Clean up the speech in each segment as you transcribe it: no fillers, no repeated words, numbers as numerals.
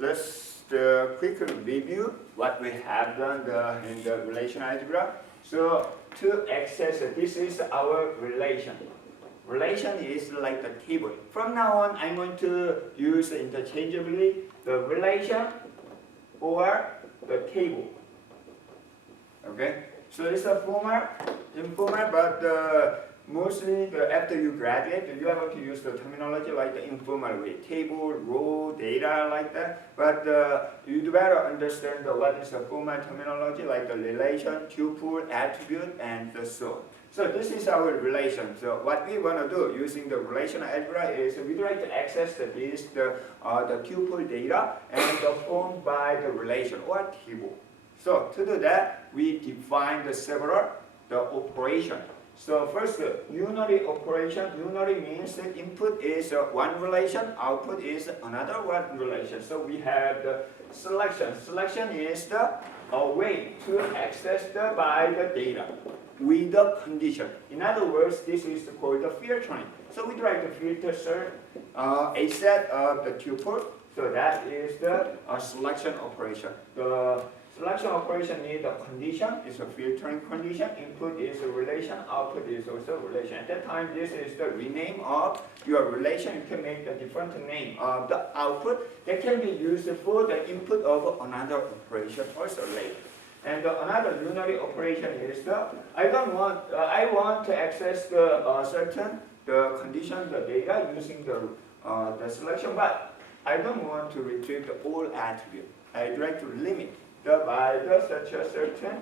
let's quickly review what we have done in the relational algebra. So to access this is our relation. Relation is like the table. From now on, I'm going to use interchangeably the relation or the table. Okay, so it's a informal, but mostly after you graduate, you are going to use the terminology like the informal way, table, row, data, like that. But you better understand what is the formal terminology like the relation, tuple, attribute, and so on. So this is our relation. So what we want to do using the relational algebra is we try to access the tuple data and the formed by the relation or table. So to do that, we define the several operation. So first, unary operation. Unary means the input is one relation, output is another one relation. So we have the selection. Selection is the way to access by the data with the condition. In other words, this is called the filtering. So we try to filter a set of the tuple. So that is the selection operation. The selection operation needs a condition, it's a filtering condition, input is a relation, output is also a relation. At that time, this is the rename of your relation. You can make a different name of the output that can be used for the input of another operation also later. And another unary operation is I want to access the condition, the data using the selection, but I don't want to retrieve the all attribute. I'd like to limit by such a certain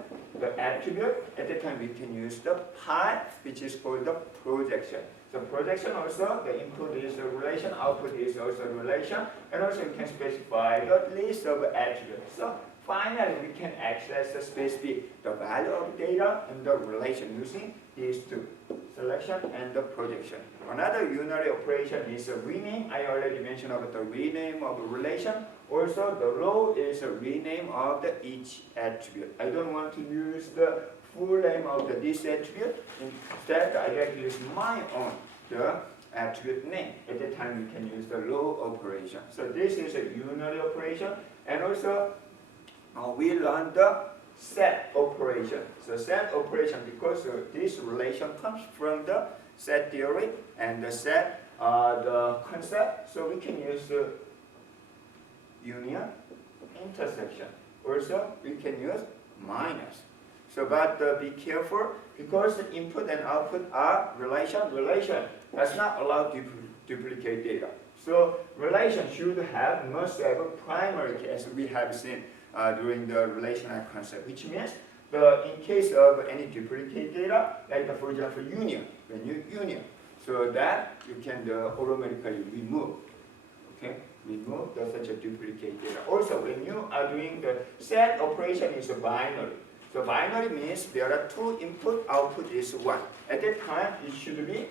attribute. At the time we can use the pi, which is called the projection. So projection also, the input is a relation, output is also a relation, and also you can specify the list of attributes. So finally we can access the specific the value of data and the relation using these two, selection and the projection. Another unary operation is a rename. I already mentioned about the rename of a relation. Also, the row is a rename of each attribute. I don't want to use the full name of this attribute. Instead, I like to use my own attribute name. At the time, we can use the row operation. So this is a unary operation. And also, we learned the set operation. So set operation, because this relation comes from the set theory and the set the concept. So we can use union, intersection. Also, we can use minus. So, but be careful, because the input and output are relation. Relation does not allow duplicate data. So, relation must have a primary key, as we have seen during the relational concept, which means in case of any duplicate data, like for example union, when you union, so that you can automatically remove. Okay, remove such a duplicate data. Also, when you are doing the set operation is a binary. So binary means there are two input, output is one. At that time, it should be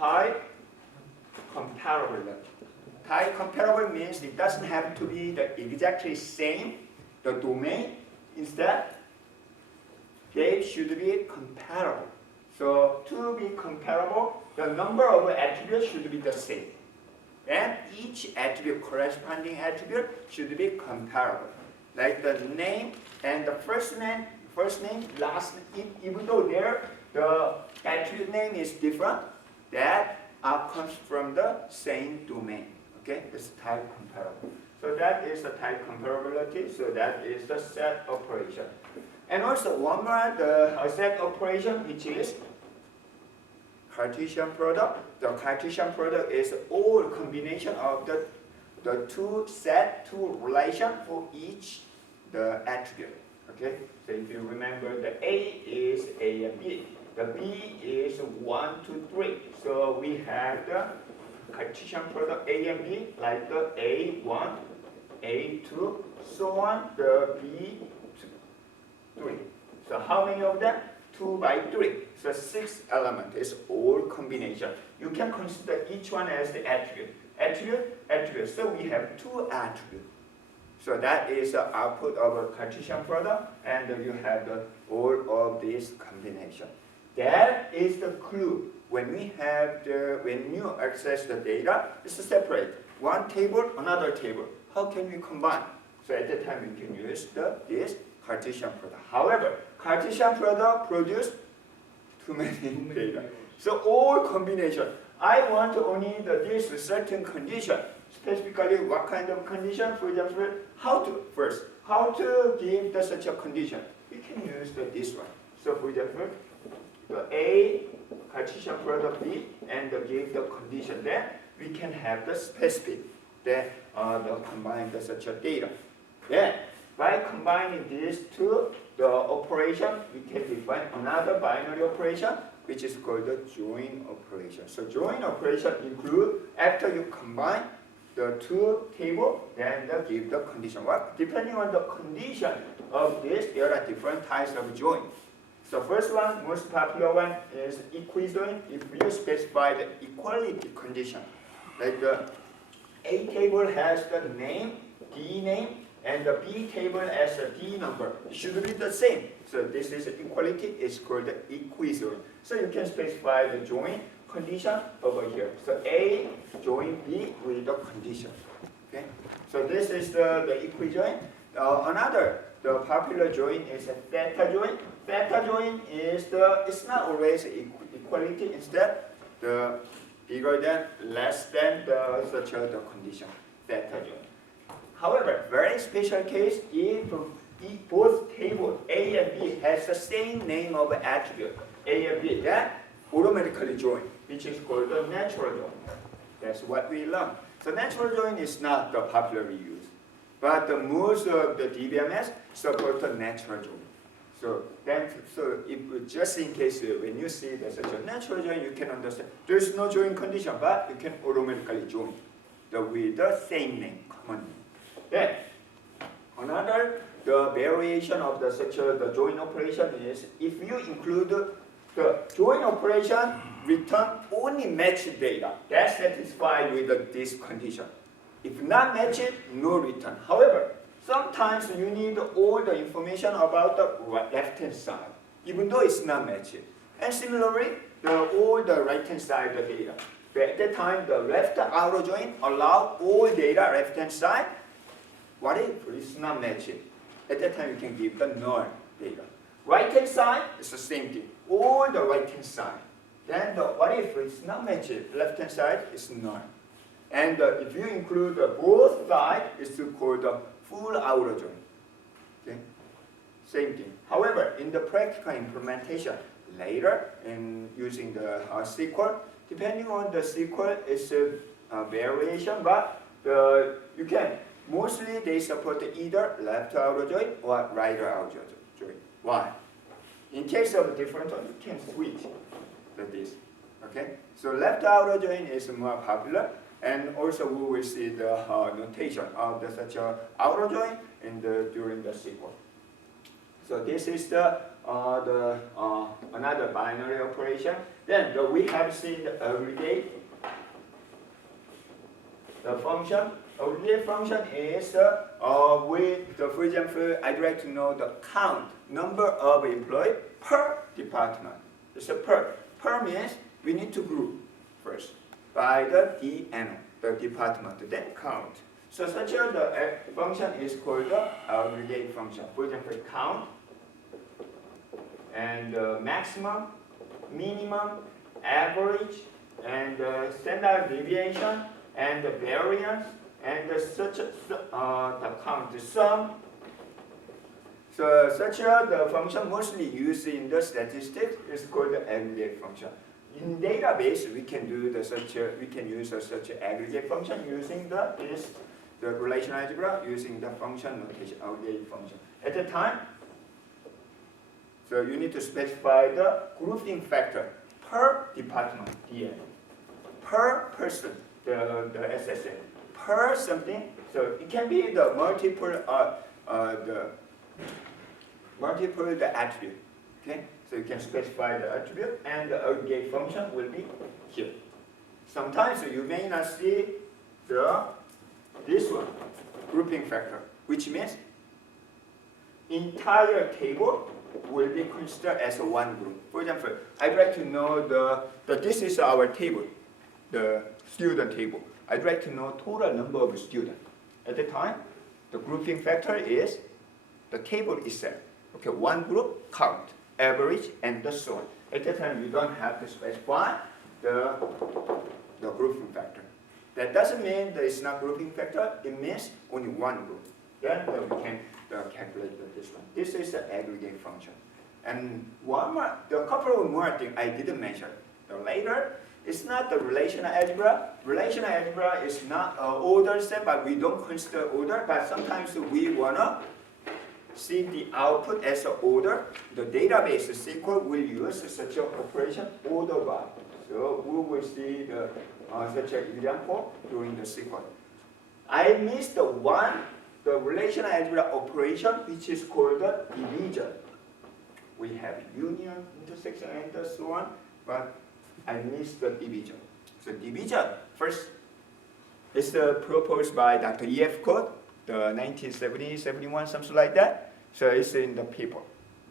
type comparable. Type comparable means it doesn't have to be the exactly same the domain. Instead, they should be comparable. So to be comparable, the number of attributes should be the same. And each attribute, corresponding attribute, should be comparable. Like the name and the first name, last name, even though the attribute name is different, that comes from the same domain. Okay, it's type comparable. So that is the type comparability. So that is the set operation. And also one more, the set operation, which is Cartesian product. The Cartesian product is all combination of the two relation for each the attribute. Okay, so if you remember, the A is A and B. The B is 1, 2, 3. So we have the Cartesian product A and B, like the A1, A2, so on, the B3. So how many of them? 2 by 3. So 6 elements is all combination. You can consider each one as the attribute. Attribute. So we have 2 attributes. So that is the output of a Cartesian product, and you have all of these combination. That is the clue. When you access the data, it's separate. One table, another table. how can we combine? So at that time we can use this Cartesian product. However, Cartesian product produce too many data. So all combination, I want only this certain condition. Specifically, what kind of condition? For example, how to give such a condition? We can use this one. So for example, the A Cartesian product B and give the condition. Then we can have the specific. Then combine such a data. Then by combining these two, the operation we can define another binary operation, which is called the join operation. So join operation include after you combine the two tables, then give the condition. What? Depending on the condition of this, there are different types of join. So first one, most popular one is equijoin. If you specify the equality condition, like the A table has the name, D name, and the B table has a D number. It should be the same. So this is equality. It's called the equijoin. So you can specify the join condition over here. So A join B with the condition. Okay. So this is the equijoin. The popular join is a theta join. Theta join is it's not always equality. Instead, the bigger than, less than such the condition. Theta join. However, very special case if both tables A and B has the same name of attribute A and B, then automatically join, which is called the natural join. That's what we learn. So natural join is not the popularly used, but the most of the DBMS support the natural join. So if just in case when you see there's such a natural join, you can understand there is no join condition, but you can automatically join with the same name, common name. Then the variation of the join operation is if you include the join operation return only matched data that satisfied with this condition. If not matched, no return. However, sometimes you need all the information about the left-hand side, even though it's not matched. And similarly, all the right-hand side data. At that time, the left outer join allow all data left-hand side. What if it's not matched? At that time, you can give the null data. Right-hand side is the same thing. All the right-hand side. Then what if it's not matched? Left-hand side is null. And if you include both sides, it's called the full outer join. Okay? Same thing. However, in the practical implementation, later in using the SQL, depending on the SQL, it's a variation, but you can. Mostly they support either left outer join or right outer join. Why? In case of different one, you can switch like this. Okay? So left outer join is more popular, and also we will see the notation of such a outer join during the SQL. So this is another binary operation. Then we have seen the aggregate. The function. Aggregate function is for example, I'd like to know the count, number of employees per department. It's a per. Per means we need to group first by the DN, the department, then count. So such the function is called the aggregate function. For example, count and maximum, minimum, average, and standard deviation, and the variance, and the count, the sum. So such the function mostly used in the statistics is called the aggregate function. In database, we can do we can use such aggregate function using the relational algebra using the function notation, aggregate function. At the time, so you need to specify the grouping factor per department, DN, per person, the SSN, per something. So it can be the multiple attribute. Okay, so you can specify the attribute, and the aggregate function will be here. Sometimes you may not see this one, grouping factor, which means entire table will be considered as one group. For example, I'd like to know this is our table, the student table. I'd like to know total number of students. at the time, the grouping factor is the table itself. Okay, one group, count, average, and so on. At that time, you don't have to specify the grouping factor. That doesn't mean that it's not grouping factor. It means only one group. Then we can calculate this one. This is the aggregate function. And one more, a couple of more things I didn't mention. The later, it's not the relational algebra. Relational algebra is not an order set, but we don't consider order. But sometimes we wanna see the output as an order. The database SQL will use such an operation order by. So we will see the such an example during the SQL. I missed the relational algebra operation, which is called the division. We have union, intersection, and so on, but I missed the division. So division, first, is proposed by Dr. E.F. Code, the 1970, 71, something like that. So it's in the paper.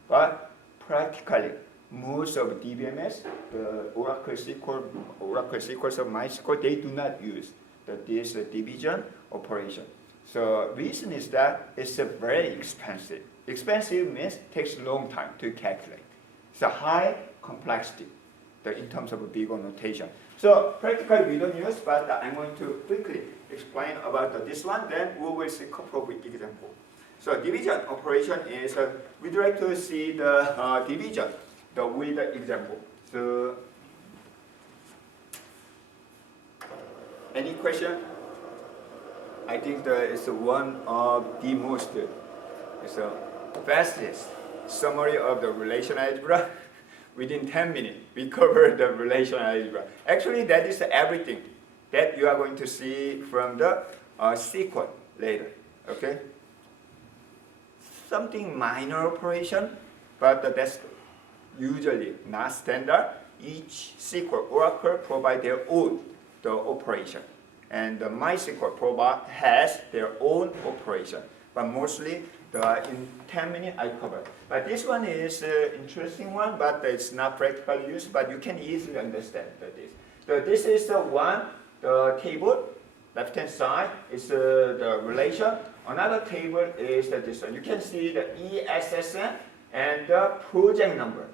But practically, most of DBMS, the Oracle SQLs of MySQL, they do not use this division operation. So reason is that it's very expensive. Expensive means it takes a long time to calculate. It's a high complexity in terms of a bigger notation. So practically we don't use, but I'm going to quickly explain about this one. Then we will see a couple of examples. So division operation is, we'd like to see the division with the example. So any question? I think that is one of the most, it's a fastest summary of the relational algebra. Within 10 minutes, we covered the relational algebra. Actually, that is everything that you are going to see from the SQL later, okay? Something minor operation, but that's usually not standard. Each SQL Oracle provide their own operation. And the MySQL has their own operation. But mostly, in 10 minutes, I cover. But this one is an interesting one, but it's not practical use, but you can easily understand this. So this is the table. Left-hand side is the relation. Another table is this one. You can see the ESSN and the project number.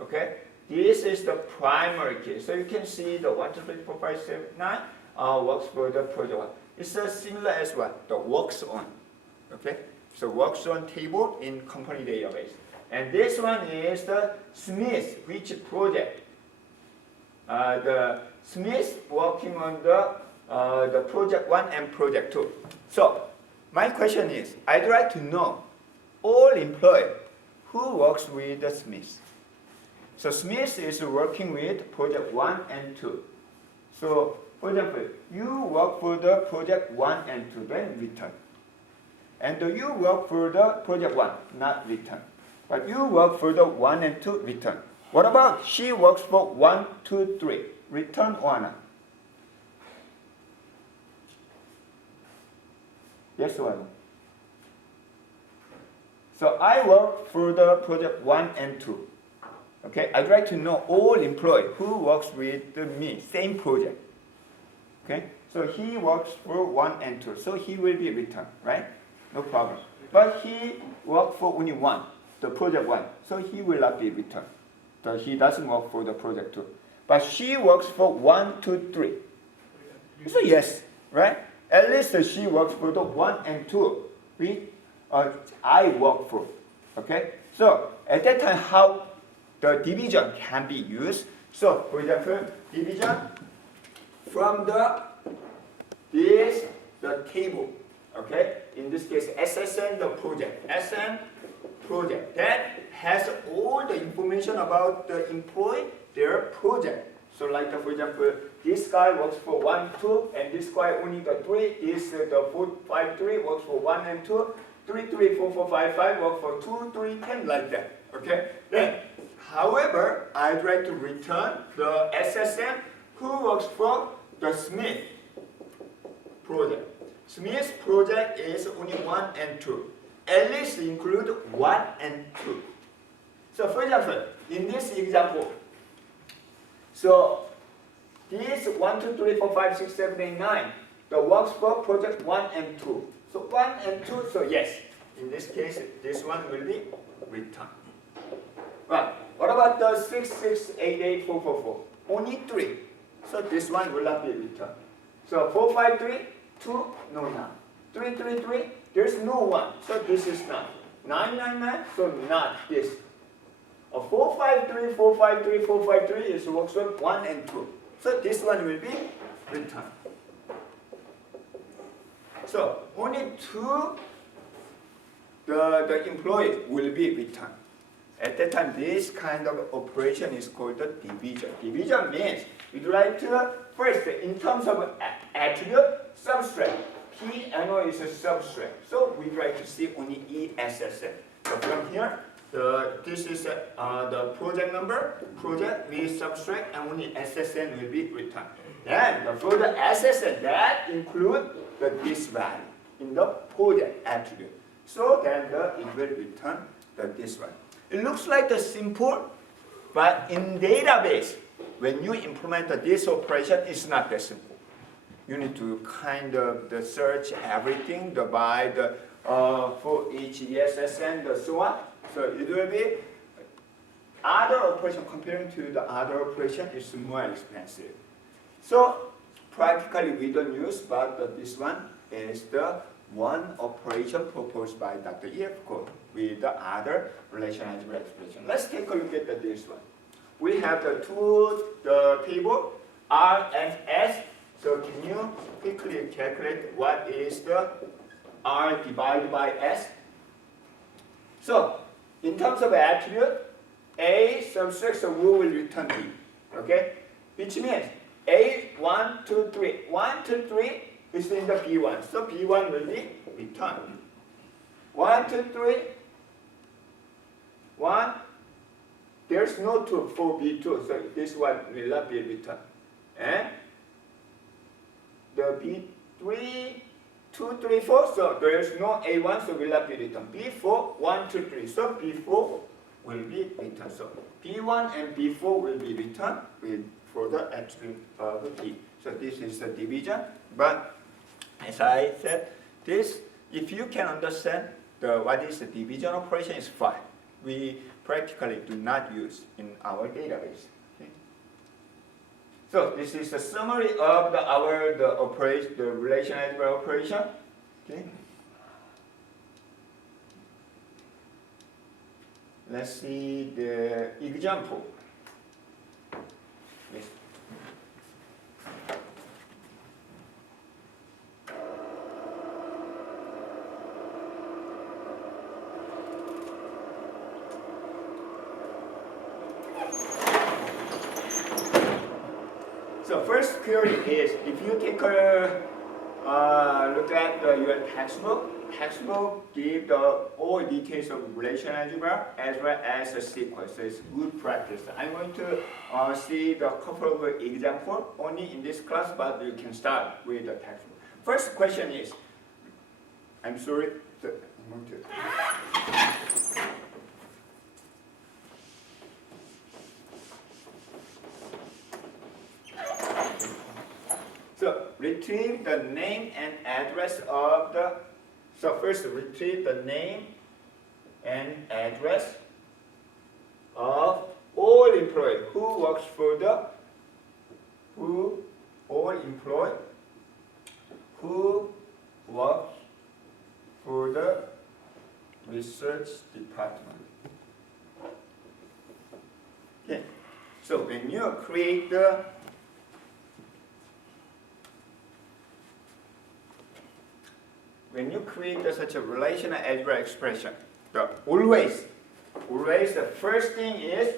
Okay? This is the primary key. So you can see the 1, 2, 3, 4, 5, 7, 9 works for the project one. It's similar as what? The works on. Okay? So works on table in company database. And this one is the Smith, which project? The Smith working on the project 1 and project 2. So my question is, I'd like to know all employees who works with the Smith. So Smith is working with project 1 and 2. So for example, you work for the project 1 and 2, then return. And you work for the project 1, not return. But you work for the 1 and 2, return. What about she works for 1, 2, 3, return or not? Yes or no? So I work for the project 1 and 2. Okay, I'd like to know all employees who works with me, same project. Okay, so he works for 1 and 2, so he will be returned, right? No problem. But he worked for only 1, the project 1, so he will not be returned. So he doesn't work for the project 2. But she works for 1, 2, 3. So yes, right? At least she works for the 1 and 2, which I work for. Okay? So at that time, how the division can be used. So for example, division from the table. Okay? In this case, SSN, the project. SN, project. That has all the information about the employee, their project. So like, for example, this guy works for 1, 2, and this guy only the 3. This, the 4, 5, 3 works for 1 and 2. 3, 3, 4, 4, 5, 5 work for 2, 3, 10, like that. Okay? Then, however, I'd like to return the SSN who works for the Smith project. Smith project is only 1 and 2. At least include 1 and 2. So for example, in this example, so this 1, 2, 3, 4, 5, 6, 7, 8, 9, the works for project 1 and 2. So 1 and 2, so yes, in this case, this one will be returned. Right, what about the 6, 6, 8, 8, 4, 4, 4? Only 3. So this one will not be returned. So 4, 5, 3, 2, no none. 3, 3, 3, there's no 1. So this is not. 9, 9, 9, so not this. 4, 5, 3, 4, 5, 3, 4, 5, 3 is works with 1 and 2. So this one will be returned. So only 2 the employee will be returned. At that time, this kind of operation is called the division. Division means we write first in terms of attribute, subtract. P and O is a subtract. So we write to see only ESSN. So from here, this is the project number. Project we subtract and only SSN will be returned. Then for the SSN, that include this value in the project attribute. So then it will return this one. It looks like the simple, but in database, when you implement this operation, it's not that simple. You need to kind of search everything by for each ESSN, so on. So it will be other operation comparing to the other operation is more expensive. So practically we don't use, but this one is the one operation proposed by Dr. E.F. Code with the other relational algebra expression. Let's take a look at this one. We have the table R and S. So can you quickly calculate what is the R divided by S? So in terms of attribute, A subtract, so we will return B. Okay? Which means A 1, 2, 3. 1, 2, 3 is in the B1. So B1 will be returned. 1, 2, 3. 1. There's no 2 for B2, so this one will not be returned. And the B3, 2, 3, 4, so there is no A1, so will not be returned. B4, 1, 2, 3, so B4 will be returned. So B1 and B4 will be returned for the attribute of B. So this is the division. But as I said, this, if you can understand what is the division operation, is fine. We practically do not use in our database. Okay? So this is a summary of the relational algebra operation. Okay. Let's see the example. Yes. So first query is, if you take a look at your textbook give all details of relational algebra as well as a sequence. So it's good practice. I'm going to see the couple of examples only in this class, but you can start with the textbook. First question is, I'm sorry, I'm going to. So retrieve the name and address of the. So first retrieve the name and address of all employees who works for all employees who works for the research department. Okay. So when you create such a relational algebra expression, always the first thing is,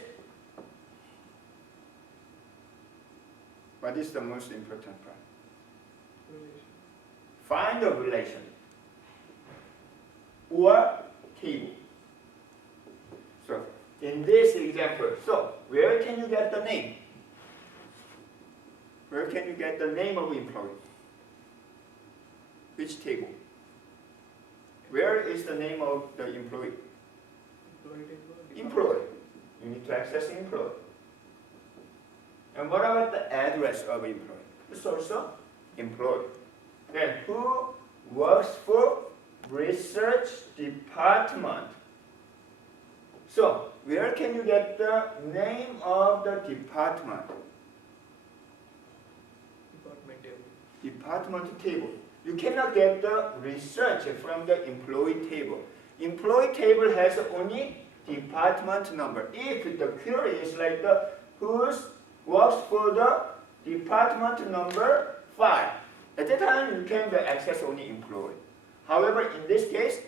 what is the most important part? Find a relation or table. So in this example, so where can you get the name? Where can you get the name of employee? Which table? Where is the name of the employee? Employee. You need to access employee. And what about the address of employee? It's also employee. Then who works for research department. So where can you get the name of the department? Department table. Department table. You cannot get the research from the employee table. Employee table has only department number. If the query is like the who's works for the department number 5, at that time you can access only employee. However, in this case,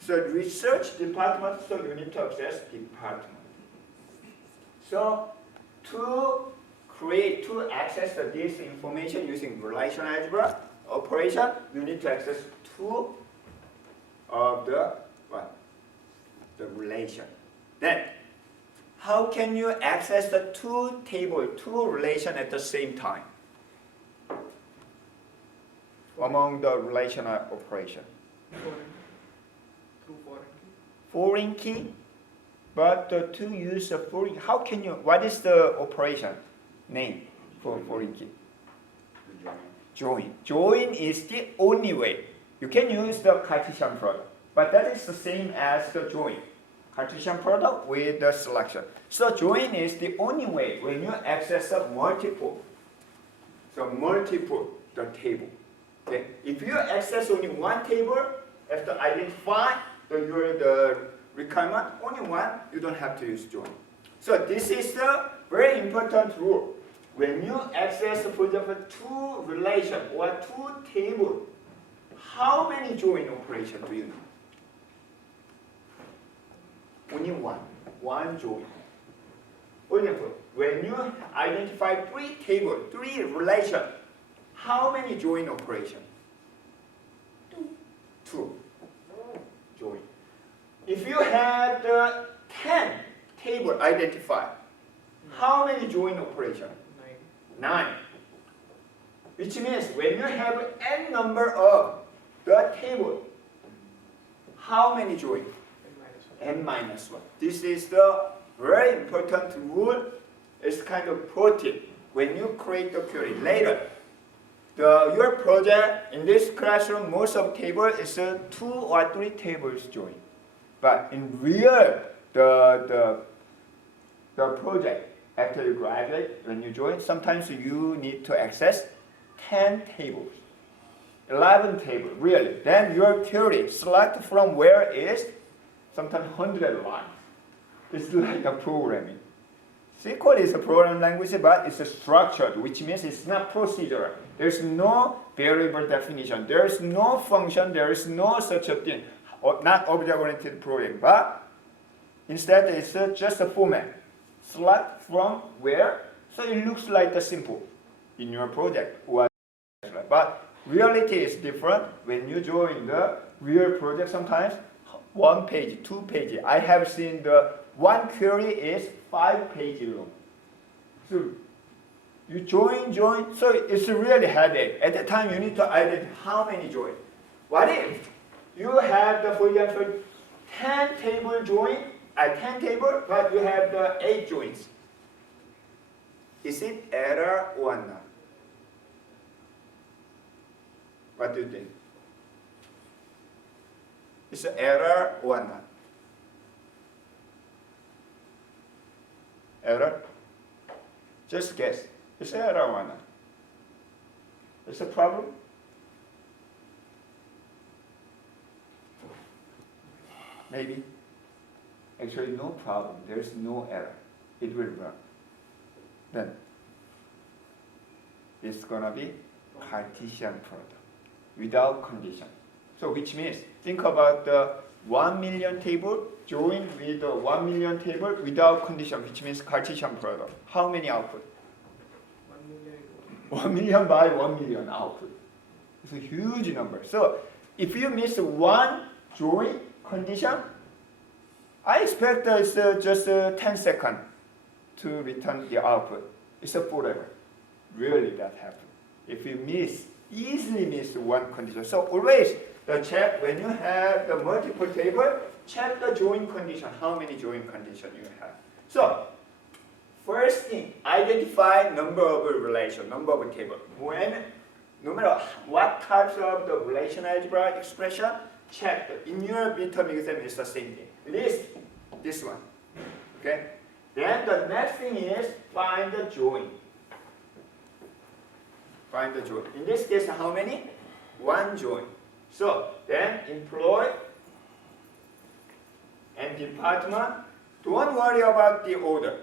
so research department, so you need to access department. So to access this information using relational algebra operation, you need to access two of the the relation. Then, how can you access the two relation at the same time among the relational operation? Through Foreign key, but to use a foreign, how can you? What is the operation name for foreign key? Join. Join is the only way. You can use the Cartesian product, but that is the same as the join. Cartesian product with the selection. So join is the only way when you access a multiple. So multiple the table. Okay. If you access only one table, after identify the requirement, only one, you don't have to use join. So this is the very important rule. When you access, for example, two relation or two table, how many join operation do you know? Only one join. For example, when you identify three table, three relation, how many join operation? Two. Join. If you have the 10 table identified, how many join operation? 9. Which means when you have n number of the table, how many join? N minus 1. This is the very important rule. It's kind of pro tip. When you create the query later, your project in this classroom, most of table is 2 or 3 tables join. But in real, the project, after you graduate, when you join, sometimes you need to access 10 tables, 11 tables, really. Then your query, select from where is sometimes 100 lines. It's like a programming. SQL is a programming language, but it's structured, which means it's not procedural. There's no variable definition. There's no function. There is no such a thing. Not object-oriented programming, but instead it's just a format. Select from where, so it looks like a simple in your project. But reality is different. When you join the real project, sometimes 1 page, 2 pages. I have seen the one query is 5 pages long. So you join, so it's really headache. At the time you need to identify how many join. What if you have the, for example, 10 table join, 10 table, but you have the 8 joins. Is it error or not? What do you think? It's an error or not? Error? Just guess. It's an error or not? It's a problem? Maybe. Actually, no problem. There's no error. It will work. Then, it's going to be Cartesian product without condition. So which means, think about the 1 million table joined with the 1 million table without condition, which means Cartesian product. How many output? 1 million by 1 million output. It's a huge number. So if you miss one join condition, I expect it's just 10 seconds to return the output. It's a forever. Really that happens. If you easily miss one condition. So always check when you have the multiple table, check the join condition, how many join condition you have. So first thing, identify number of relation, number of table. When, no matter what types of the relational algebra expression, check. In your midterm exam, it's the same thing. List this one. Okay? Then the next thing is find the join. Find the join. In this case, how many? One join. So then employee and department, don't worry about the order.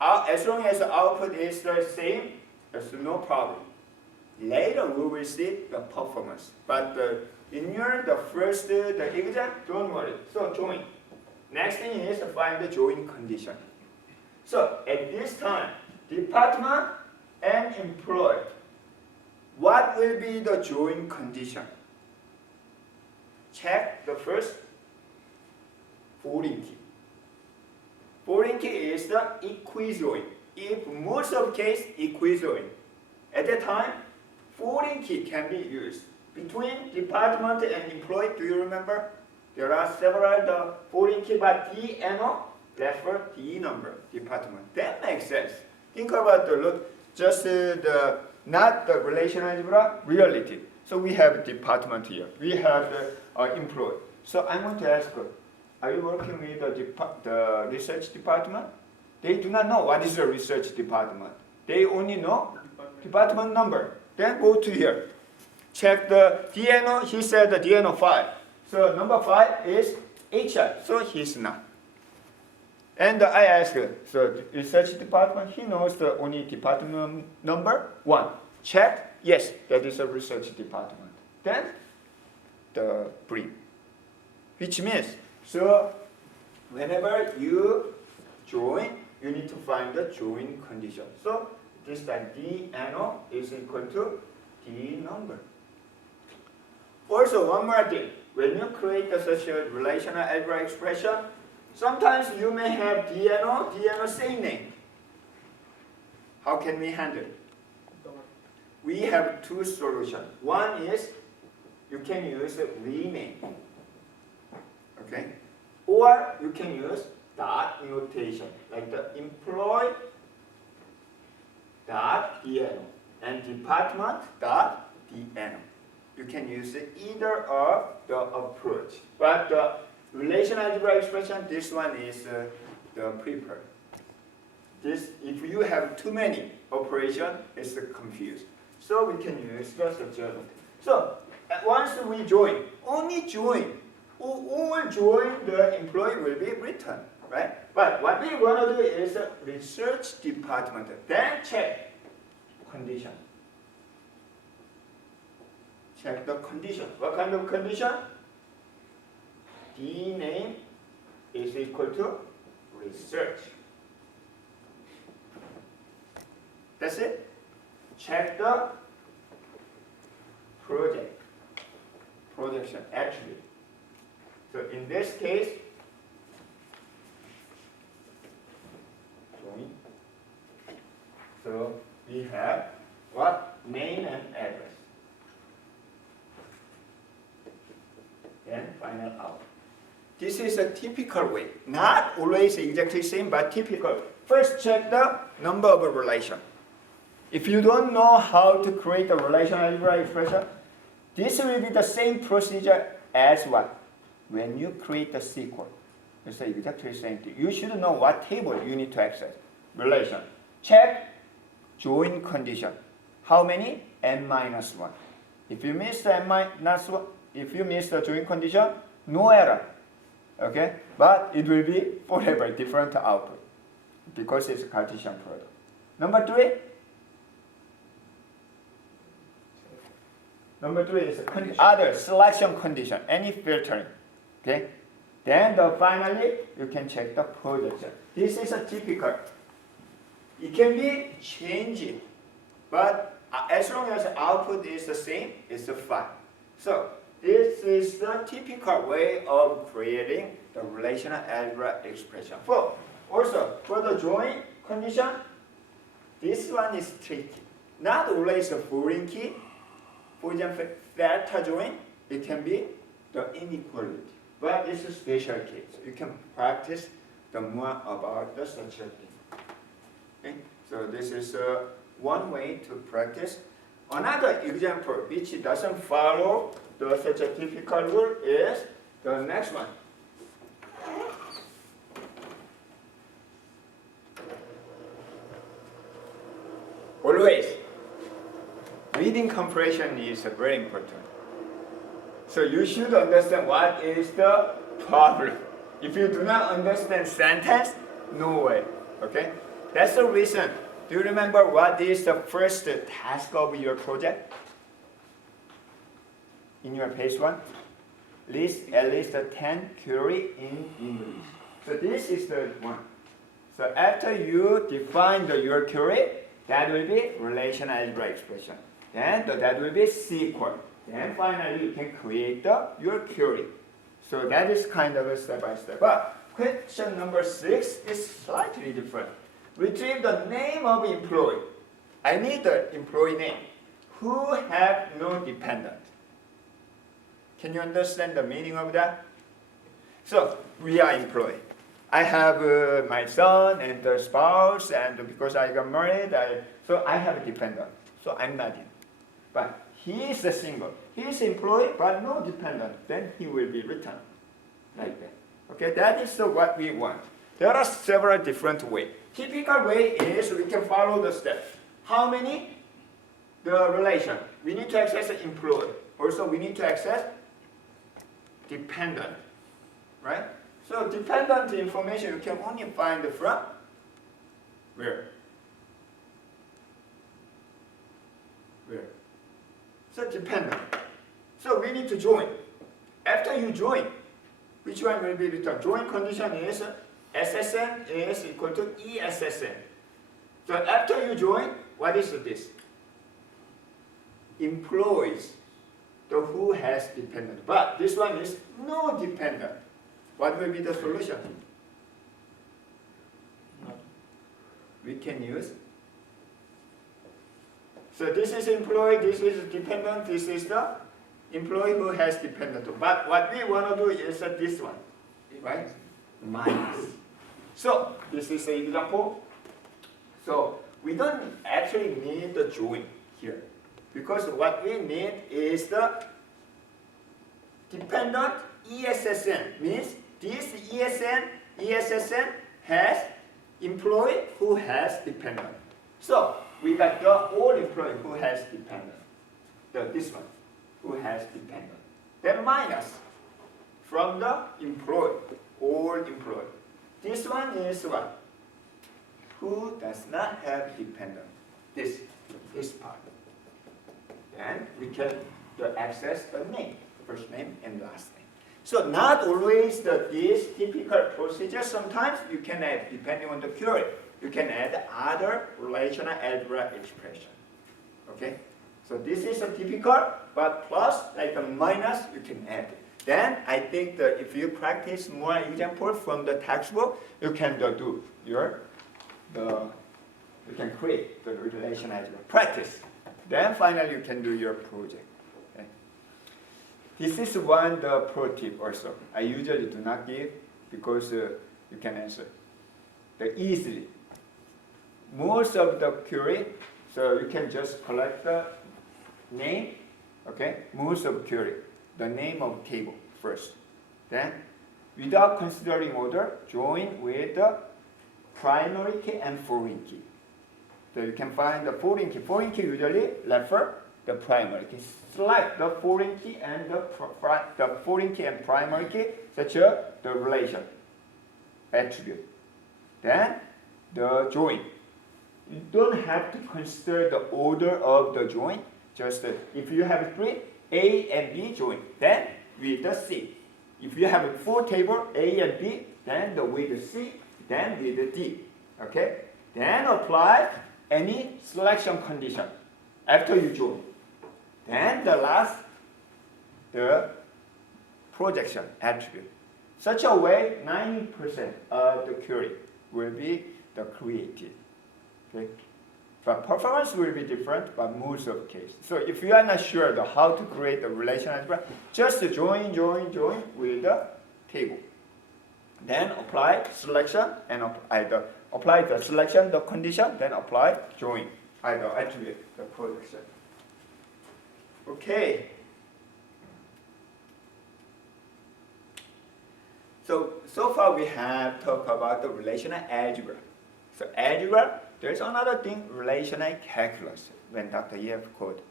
As long as the output is the same, there's no problem. Later we will see the performance. But in the first the exam, don't worry. So join. Next thing is find the join condition. So at this time, department and employee, what will be the join condition? Check the first foreign key. Foreign key is the equijoin. If most of case equijoin, at that time, foreign key can be used between department and employee. Do you remember? There are several the foreign key, but D and O left for D number department. That makes sense. Think about the look, just not the relational algebra, reality. So we have department here. We have the employee. So I'm going to ask her, are you working with the research department? They do not know what is the research department. They only know department number. Then go to here. Check the DNO. He said the DNO 5. So number 5 is HR. So he's not. And I asked, so research department, he knows the only department number 1. Check. Yes, that is a research department. Then the brief. Which means, so whenever you join, you need to find the join condition. So this time D and O is equal to D number. Also, one more thing. When you create such a relational algebra expression, sometimes you may have D and O same name. How can we handle it? We have two solutions. One is you can use rename. Okay? Or you can use dot notation, like the employee dot DNO and department dot DNO. You can use either of the approach. But the relational algebra expression, this one is the preferred. This, if you have too many operations, it's confused. So we can use just a journal. So once we join, only join, all join the employee will be written, right? But what we want to do is research department. Then check condition. Check the condition. What kind of condition? D name is equal to research. That's it. Check the projection attribute. So in this case, join. So we have what? Name and address. Then final out. This is a typical way. Not always exactly same, but typical. First check the number of a relation. If you don't know how to create a relational algebra expression, this will be the same procedure as what? When you create a SQL. It's exactly the same thing. You should know what table you need to access. Relation. Check join condition. How many? n-1. If you miss the n-1, if you miss the join condition, no error. Okay? But it will be forever different output because it's a Cartesian product. Number 3. Number 3 is other selection condition, any filtering. Okay? Then finally, you can check the projection. This is a typical. It can be changed, but as long as the output is the same, it's fine. So this is the typical way of creating the relational algebra expression. Also, for the join condition, this one is tricky. Not always a foreign key. For example, theta join, it can be the inequality. But it's a special case. You can practice the more about the such a thing. Okay? So this is one way to practice. Another example which doesn't follow such a typical rule is the next one. Always, reading comprehension is very important. So you should understand what is the problem. If you do not understand sentence, no way. Okay? That's the reason. Do you remember what is the first task of your project? In your page 1? List at least 10 query in English. So this is the one. So after you define your query, that will be relational algebra expression. Then that will be SQL. Then finally you can create your query. So that is kind of a step by step. But question number 6 is slightly different. Retrieve the name of employee. I need the employee name who have no dependent. Can you understand the meaning of that? So we are employee. I have my son and the spouse, and because I got married, so I have a dependent. So I'm not him. But he is a single. He is employee, but no dependent. Then he will be returned like that. Okay, that is what we want. There are several different ways. Typical way is we can follow the steps. How many? The relation. We need to access the employee. Also, we need to access dependent. Right? So dependent information you can only find from where? Where? So dependent. So we need to join. After you join, which one will be returned? Join condition is SSN is equal to ESSN. So after you join, what is this? Employees, the who has dependent. But this one is no dependent. What will be the solution? We can use. So this is employee, this is dependent, this is the employee who has dependent. But what we want to do is this one, right? Minus. So this is an example. So we don't actually need the join here, because what we need is the dependent ESSN. Means this ESSN has employee who has dependent. So we got the all employee who has dependent. This one who has dependent. Then minus from the employee, all employee. This one is what? Who does not have dependent. This part. And we can access the name, first name and last name. So not always this typical procedure. Sometimes you can add, depending on the query, you can add other relational algebra expression. Okay? So this is a typical, but plus, like a minus, you can add. Then I think that if you practice more examples from the textbook, you can do you can create the relational algebra. Practice. Then finally you can do your project. Okay? This is one pro tip also. I usually do not give because you can answer easily. Most of the query, so you can just collect the name, okay? Most of query, the name of table first. Then, without considering order, join with the primary key and foreign key. So you can find the foreign key. Foreign key usually refer the primary key. Select the foreign key and the foreign key and primary key, such as the relation, attribute. Then the join. You don't have to consider the order of the join. Just if you have 3, A and B join, then with the C. If you have 4 table, A and B, then with the C, then with the D. Okay? Then apply any selection condition after you join. Then the last, the projection attribute. Such a way, 90% of the query will be the created. Okay? But performance will be different, but most of the case. So if you are not sure how to create a relational algebra, just join with the table. Then apply selection and either apply the selection, the condition, then apply join, either attribute, the projection. Okay. So far we have talked about the relational algebra. So algebra, there's another thing, relational calculus, when Dr. Yev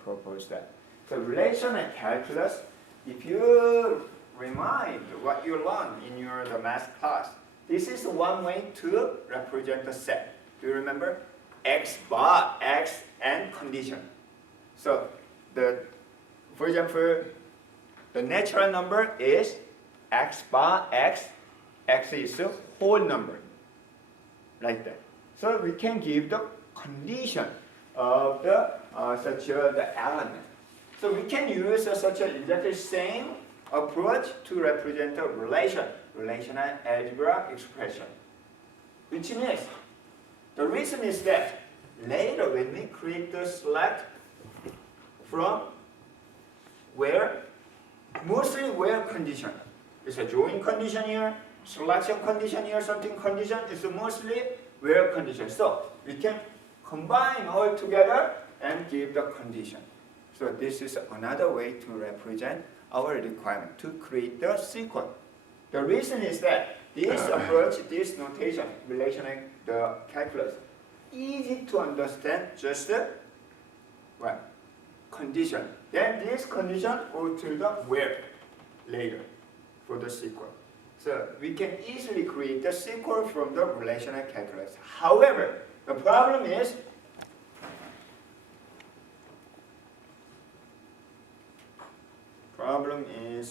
proposed that. So relational calculus, if you remind what you learned in the math class, this is one way to represent the set. Do you remember? X bar, X, and condition. So for example, the natural number is X bar, X is a whole number, like that. So we can give the condition of the element. So we can use such a exactly same approach to represent the relational algebra expression. Which means, the reason is that later when we create the select from where, mostly where condition. It's a join condition here, selection condition here, something condition. It's mostly where condition. So we can combine all together and give the condition. So this is another way to represent our requirement to create the sequence. The reason is that this approach, this notation, relational the calculus, easy to understand, just what? Condition. Then this condition go to the where later for the sequence. So we can easily create the sequence from the relational calculus. However, the problem is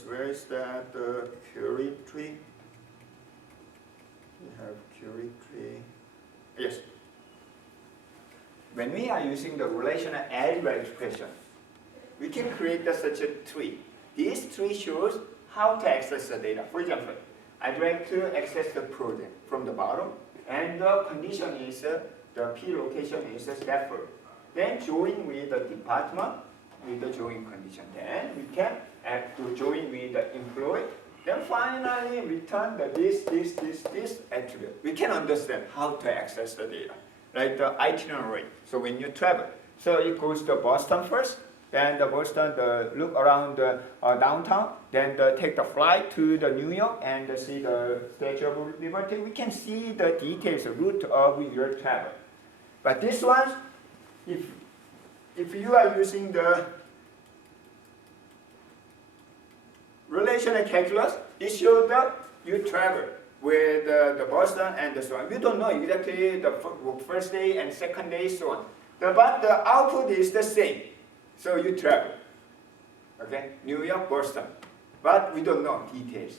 where is that query tree? We have query tree. Yes. When we are using the relational algebra expression, we can create such a tree. This tree shows how to access the data. For example, I'd like to access the project from the bottom, and the condition is the P location is Stafford. Then join with the department with the join condition. Then we can add to join with the employee. Then finally return this attribute. We can understand how to access the data, like the itinerary. So when you travel, so it goes to Boston first, then the Boston look around the downtown, then take the flight to the New York and see the Statue of Liberty. We can see the details, the route of your travel. But this one, if you are using the relational calculus, it shows that you travel with the Boston and so on. You don't know exactly the first day and second day, so on. But the output is the same. So you travel, okay? New York, Boston. But we don't know details.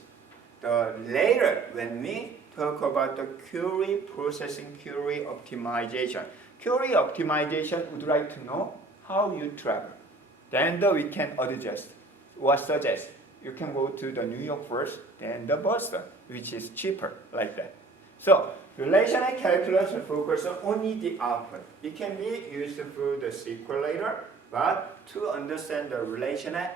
Later, when we talk about the query processing, query optimization would like to know how you travel. Then we can adjust or suggest. You can go to the New York first, then the Boston, which is cheaper, like that. So relational calculus will focus on only the output. It can be used for the SQL later, but to understand the relational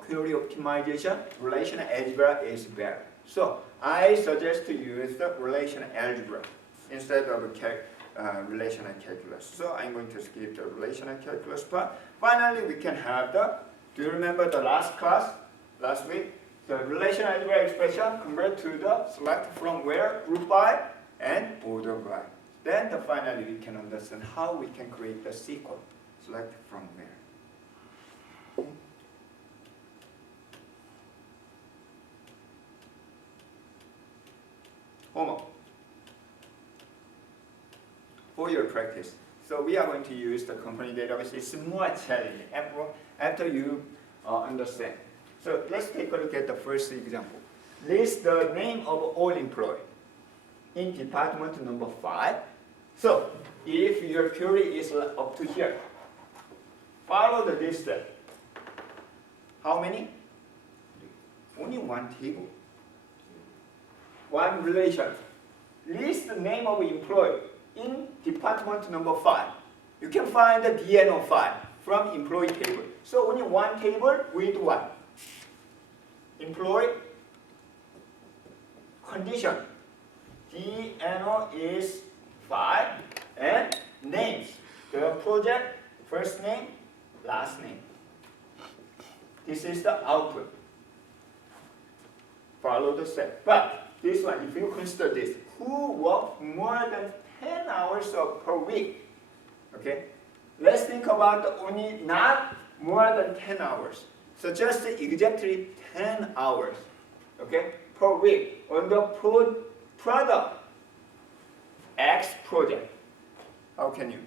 query optimization, relational algebra is better. So I suggest to use the relational algebra instead of relational calculus. So I'm going to skip the relational calculus part. Finally, we can have do you remember the last class, last week? The relational algebra expression convert to the select from where, group by, and order by. Then finally we can understand how we can create the sequence. Select from where. Homework. For your practice. So we are going to use the company database. It's more challenging after you understand. So let's take a look at the first example. List the name of all employees in department number 5. So if your query is up to here, follow the list. How many? Only one table. One relation. List the name of employee in department number 5. You can find the DNO file from employee table. So only one table with what? Employee condition. DNO is 5 and names. The project, first name, last name. This is the output. follow the step. But this one, if you consider this, who work more than 10 hours per week? Okay? Let's think about only not more than 10 hours. So just exactly 10 hours, okay, per week on the product X project. How can you?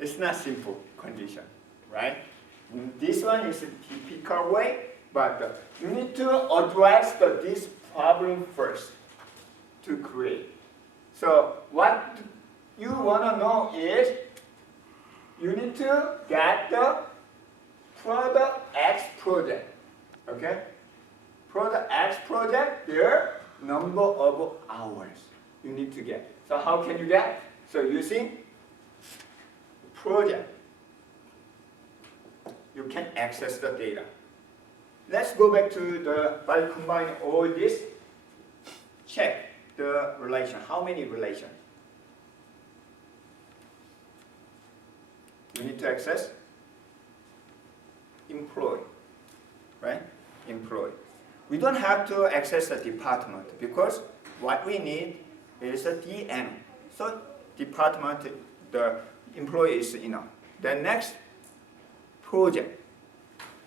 It's not simple condition, right? This one is a typical way, but you need to address this problem first to create. So what you want to know is you need to get the product X project, okay? Product X project, their number of hours you need to get. So how can you get? So using project, you can access the data. Let's go back to by combining all this, check the relation. How many relations? You need to access employee, right? Employee. We don't have to access the department because what we need is a DM. So department, the employee is enough. Then next, project.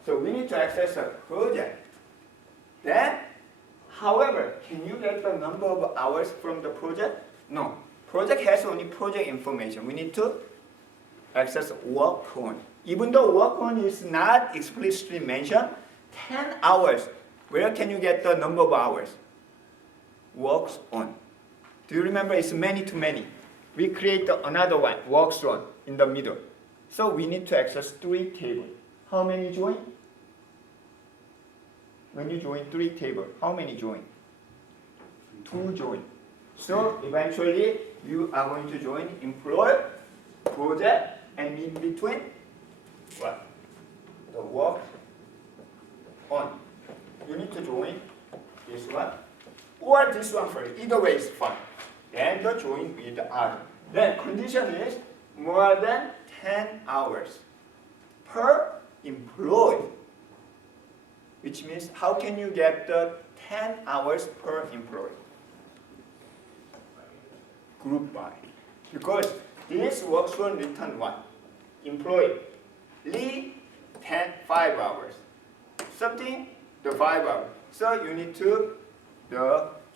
So we need to access a project. Then, however, can you get the number of hours from the project? No. Project has only project information. We need to access work on. Even though work on is not explicitly mentioned, 10 hours. Where can you get the number of hours? Works on. Do you remember it's many to many? We create another one, works on, in the middle. So we need to access 3 tables. How many join? When you join 3 tables, how many join? 2 join. So eventually you are going to join employer, project, and in between, what? The work on. You need to join this one or this one first. Either way is fine. Then the join with the other. Then condition is more than 10 hours per employee. Which means how can you get the 10 hours per employee? Group by. Because this works on return what? Employee. Lee 5 hours. Something the 5 hours. So you need to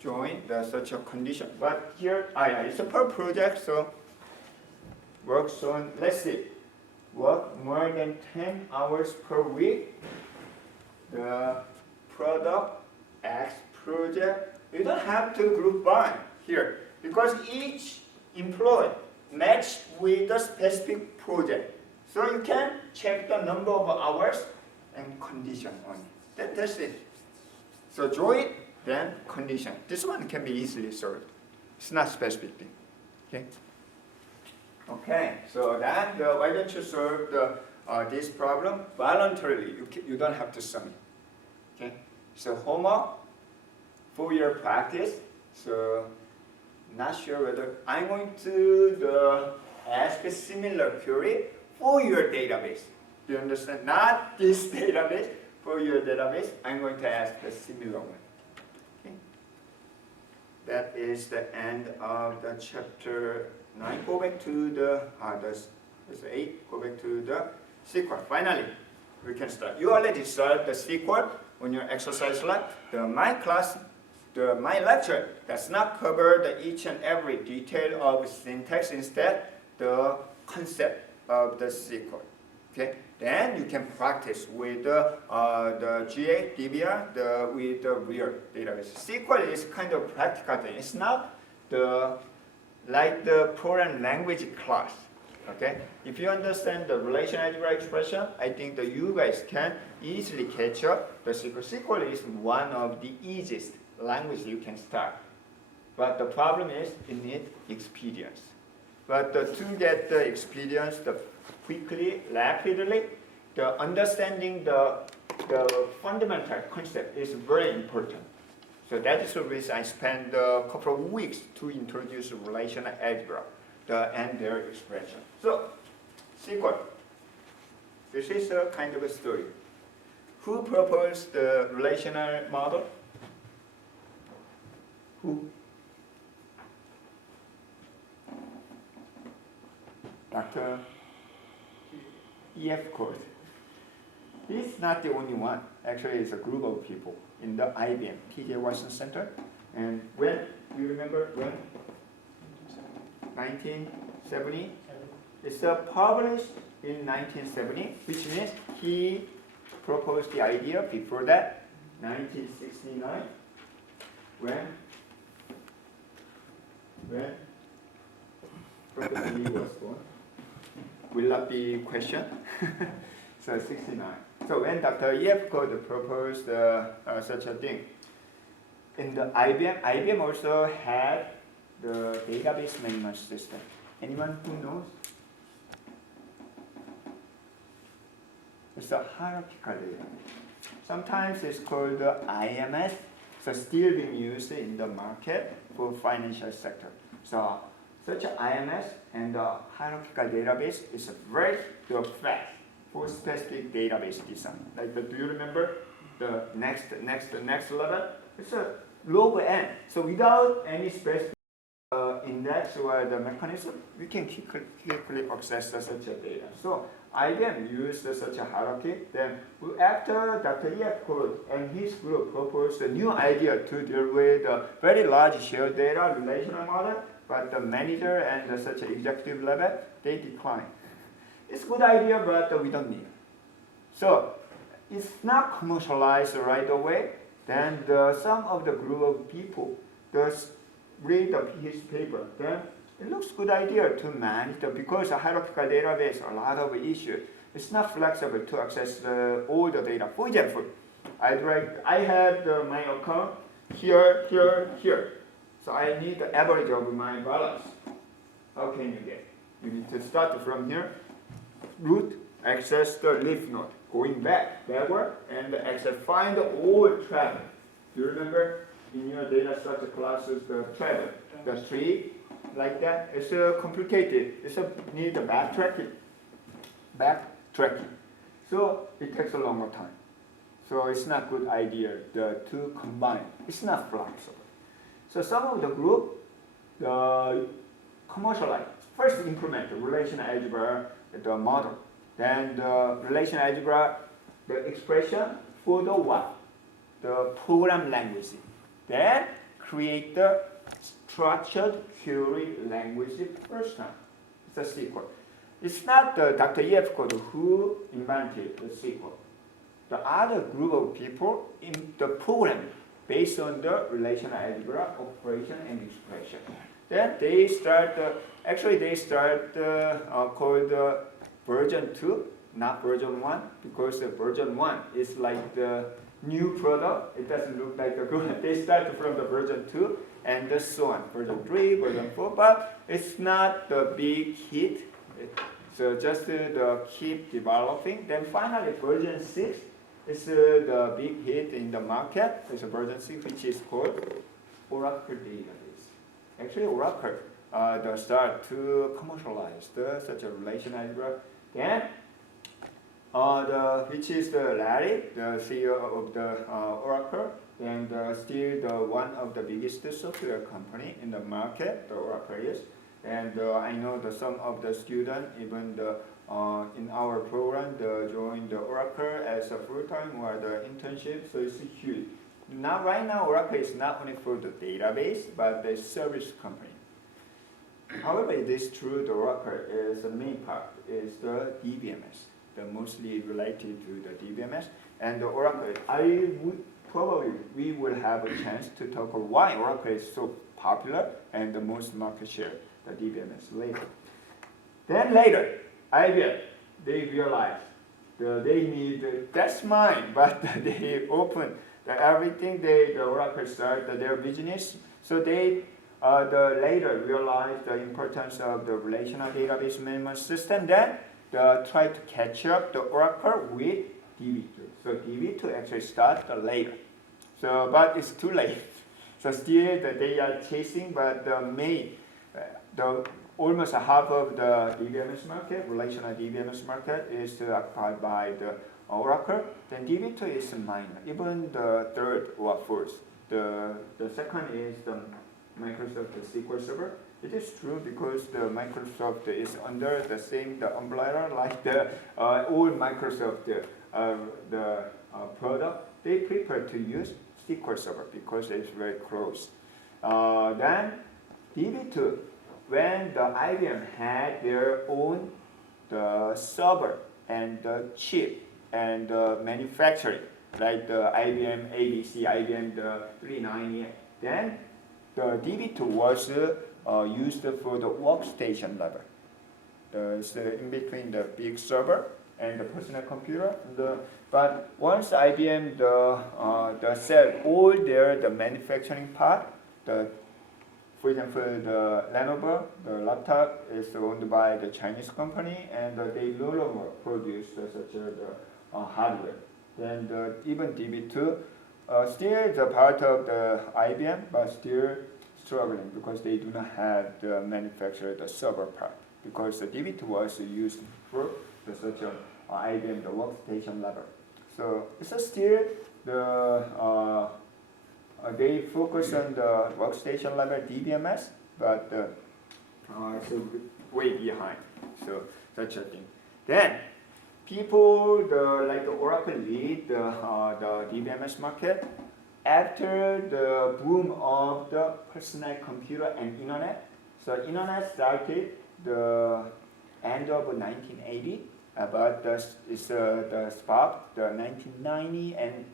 join such a condition. But here, it's a per project, so works on, let's see, work more than 10 hours per week. The product X project, you don't have to group by here because each employee matched with the specific project. So you can check the number of hours and condition on it. That's it. So join, then condition. This one can be easily solved. It's not specific thing. Okay. Okay. So then why don't you solve this problem voluntarily? You don't have to submit. Okay. So homework for your practice. So not sure whether I'm going to ask a similar query for your database. Do you understand? Not this database. For your database, I'm going to ask a similar one. Okay. That is the end of the chapter 9. Go back to the 8. Go back to the sequel. Finally, we can start. You already started the sequel on your exercise lab. My class, my lecture does not cover each and every detail of syntax. Instead, the concept of the sequel. Okay. Then you can practice with the GA, DBR, with the real database. SQL is kind of practical thing. It's not like the program language class. Okay? If you understand the relational algebra expression, I think that you guys can easily catch up the SQL. SQL is one of the easiest language you can start. But the problem is you need experience. But to get the experience, quickly, rapidly, the understanding the fundamental concept is very important. So that is the reason I spent a couple of weeks to introduce relational algebra and their expression. So, SQL. This is a kind of a story. Who proposed the relational model? Who? Dr. E.F. Court. He's not the only one. Actually, it's a group of people in the IBM, T.J. Watson Center. And when, do you remember when? 1970. It's published in 1970, which means he proposed the idea before that, 1969, when Professor Lee was born. Will not be questioned. So 69. So when Dr. E.F. Court proposed such a thing, in the IBM also had the database management system. Anyone who knows? It's a hierarchical database. Sometimes it's called the IMS. So still being used in the market for financial sector. So such an IMS and the hierarchical database is very fast for specific database design. Like do you remember the next level? It's a log n. So without any specific index or the mechanism, we can quickly access such a data. So IBM used such a hierarchy. Then after Dr. E.F. Court and his group proposed a new idea to deal with a very large shared data relational model, but the manager and such an executive level, they declined. It's a good idea, but we don't need it. So it's not commercialized right away. Then some of the group of people just read his paper. Then it looks good idea to manage because a hierarchical database, a lot of issues. It's not flexible to access all the data. For example, I have my account here. So I need the average of my balance. How can you get? You need to start from here. Root, access the leaf node, going backward, and find all travel. Do you remember in your data structure classes the travel, the tree, like that? It's complicated. It's need the backtracking. So it takes a longer time. So it's not good idea to combine. It's not flexible. So some of the group commercialize. First implement the relational algebra, the model. Then the relational algebra, the expression for the what? The program language. Then create the structured query language first time. It's a SQL. It's not Dr. E.F. Court who invented the SQL. The other group of people in the programming based on the relational algebra, operation, and expression. Then they start, called version 2, not version 1, because the version 1 is like the new product. It doesn't look like a good. They start from the version 2 and so on. Version 3, version 4, but it's not the big hit. So just keep developing. Then finally version 6 is the big hit in the market. It's a version 6 which is called Oracle database. Actually Oracle start to commercialize such a relational algebra. Then which is the Larry, the CEO of the Oracle, and still one of the biggest software company in the market, the Oracle is. And I know some of the students, even in our program, join the Oracle as a full-time or the internship, so it's huge. Now, right now, Oracle is not only for the database, but the service company. However, it is true the Oracle is the main part, is the DBMS, the mostly related to the DBMS. And the Oracle, we will have a chance to talk about why Oracle is so popular and the most market share, the DBMS later. Then later, IBM, they realized they need, that's mine, but they open everything, the Oracle start their business. So they later realized the importance of the relational database management system. Then try to catch up the Oracle with DB2. So DB2 actually starts later. So, but it's too late. So still they are chasing, but almost half of the DBMS market, relational DBMS market, is occupied by the Oracle, then DB2 is minor, even the third or fourth. The second is the Microsoft SQL Server. It is true because the Microsoft is under the same umbrella like the old Microsoft product. They prefer to use SQL Server because it's very close. Then DB2, when the IBM had their own the server and the chip and the manufacturing, like the IBM ABC, IBM the 390, then the DB2 was used for the workstation level. It's in between the big server and the personal computer. But once IBM sell all the manufacturing part, for example, the Lenovo, the laptop is owned by the Chinese company, and they no longer produce such a hardware. Then even DB2 still is a part of the IBM, but still struggling because they do not have the manufacturer the server part, because the DB2 was used for such a IBM the workstation level. So it's still the they focus on the workstation level DBMS, but it's way behind. So such a thing. Then people like the Oracle lead the DBMS market after the boom of the personal computer and internet. So internet started the end of 1980, but it's the spark the 1990 and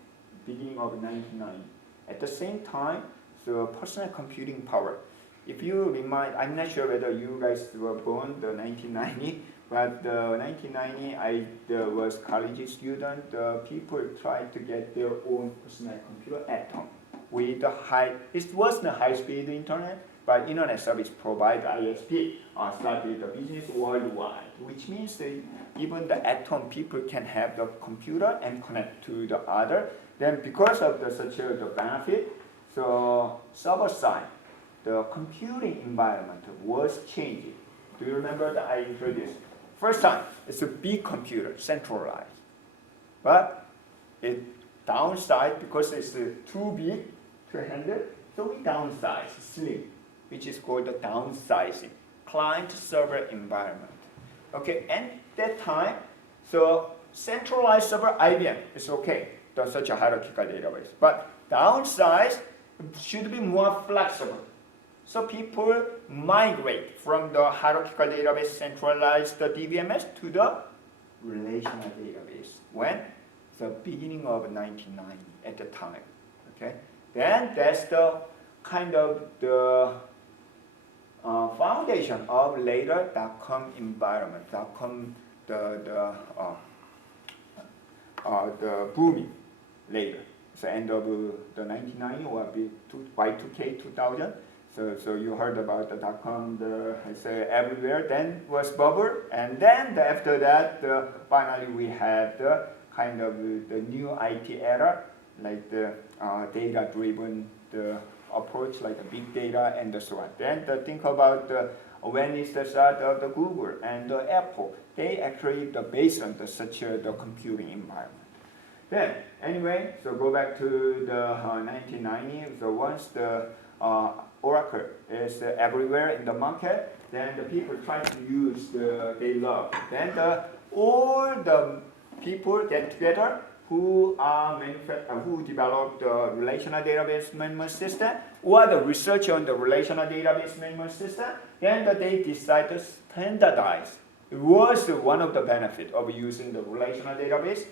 beginning of 1990. At the same time, so personal computing power. If you remind, I'm not sure whether you guys were born the 1990, but the 1990 I was college student. People tried to get their own personal computer at home with the it wasn't a high-speed internet, but internet service provider ISP started the business worldwide, which means that even the at-home people can have the computer and connect to the other. Then because of such a benefit, so server side, the computing environment was changing. Do you remember that I introduced? First time, it's a big computer, centralized. But it downsized because it's too big to handle, so we downsize, slim, which is called the downsizing, client-server environment. Okay, and that time, so centralized server IBM is okay, that's such a hierarchical database. But downsize should be more flexible. So people migrate from the hierarchical database centralized the DBMS to the relational database. When? The beginning of 1990 at the time. Okay, then that's the kind of the foundation of later .com environment. .com the booming later. So end of the 1990 or Y2K 2000. So you heard about the .com, it's everywhere. Then was bubble, and then after that, finally we had the kind of the new IT era, like the data-driven approach, like the big data and so on. Then think about when is the start of the Google and the Apple. They actually based on such the computing environment. Then anyway, so go back to the 1990. So once the Oracle is everywhere in the market, then the people try to use they love. Then all the people get together who develop the relational database management system or the research on the relational database management system. Then they decide to standardize. It was one of the benefits of using the relational database.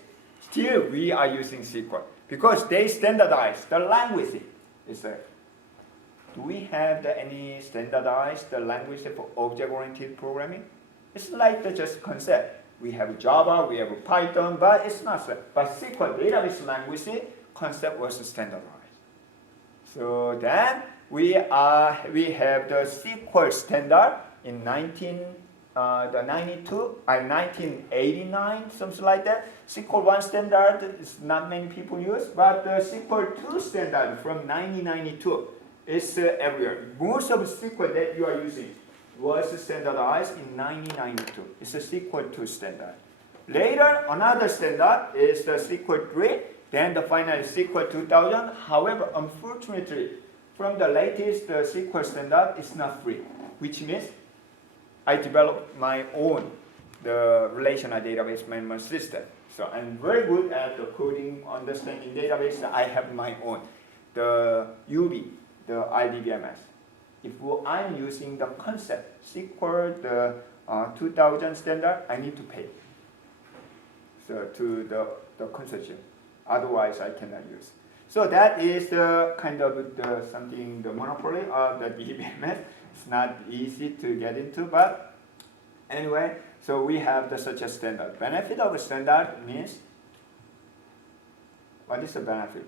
Still, we are using SQL because they standardize the language. Do we have any standardized language for object-oriented programming? It's like just concept. We have Java, we have Python, but it's not so. But SQL database language concept was standardized. So then we have the SQL standard in 1989, something like that. SQL 1 standard is not many people use, but the SQL 2 standard from 1992 is everywhere. Most of the SQL that you are using was standardized in 1992. It's a SQL 2 standard. later another standard is the SQL 3, then the final is SQL 2000. However, unfortunately, from the latest SQL standard, it's not free, which means I developed my own the relational database management system. So I'm very good at the coding, understanding database. I have my own, the UB, the IDBMS. If I'm using the concept SQL, the 2000 standard, I need to pay. So to the consortium. Otherwise, I cannot use. So that is the kind of the monopoly of the DBMS. It's not easy to get into, but anyway, so we have such a standard. Benefit of a standard means, what is the benefit?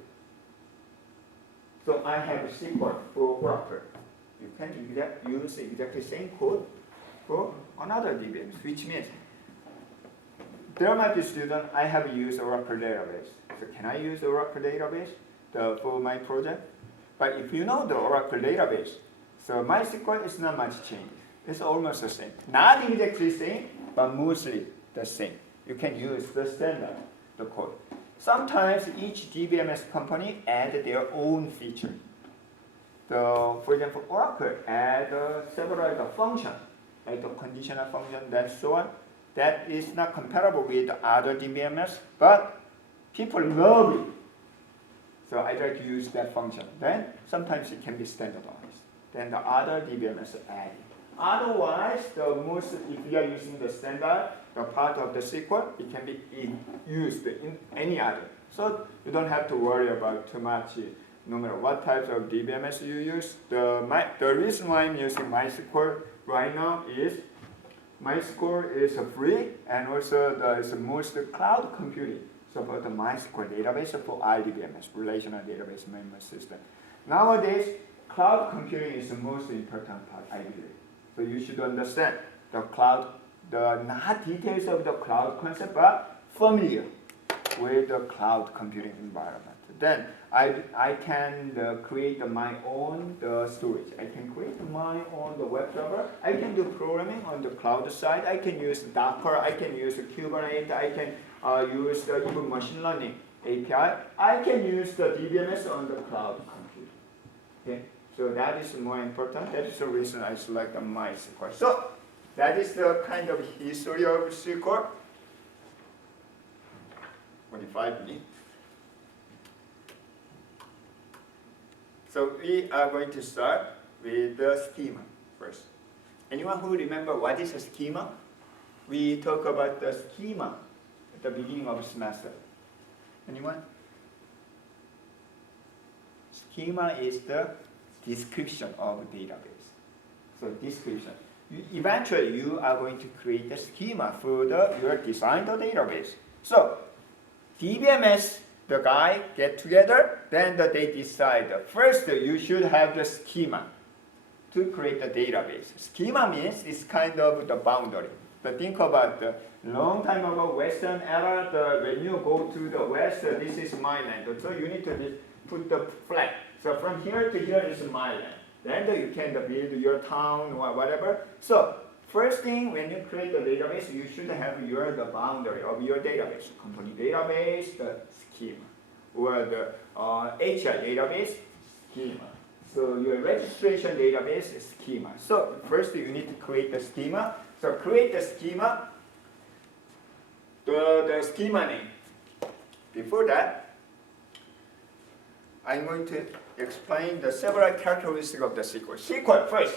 So I have a SQL for Oracle. You can use exactly same code for another DBMS, which means there might be student, I have used Oracle database. So can I use Oracle database for my project? But if you know the Oracle database, so MySQL is not much change. It's almost the same. Not exactly same, but mostly the same. You can use the standard, the code. Sometimes each DBMS company add their own feature. So, for example, Oracle add several functions, like the conditional function, and so on. That is not comparable with other DBMS, but people love it. So I try to use that function. Then sometimes it can be standardized. Then the other DBMS add it. Otherwise, if you are using the standard, the part of the SQL, it can be used in any other. So you don't have to worry about too much, no matter what types of DBMS you use. The reason why I'm using MySQL right now is MySQL is free, and also it's most cloud computing support the MySQL database for IDBMS, Relational Database Management System. Nowadays, cloud computing is the most important part, I believe. So you should understand the cloud, not details of the cloud concept, but familiar with the cloud computing environment. Then I can create my own storage. I can create my own web server. I can do programming on the cloud side. I can use Docker. I can use Kubernetes. I can use even machine learning API. I can use the DBMS on the cloud computing. Okay? So that is more important. That is the reason I select MySQL. So that is the kind of history of SQL. 25 minutes. So we are going to start with the schema first. Anyone who remember what is a schema? We talk about the schema at the beginning of the semester. Anyone? Schema is the description of a database. So description. Eventually, you are going to create a schema for your design the database. So DBMS, the guy get together, then they decide. First, you should have the schema to create the database. Schema means it's kind of the boundary. But think about the long time ago, Western era, when you go to the West, this is my land. So you need to put the flag. So from here to here is my land. Then you can build your town or whatever. So first thing, when you create the database, you should have the boundary of your database. Company database, the schema. Or the HR database, schema. So your registration database is schema. So first you need to create the schema. So create the schema, the schema name. Before that, I'm going to explain the several characteristics of the SQL. SQL first.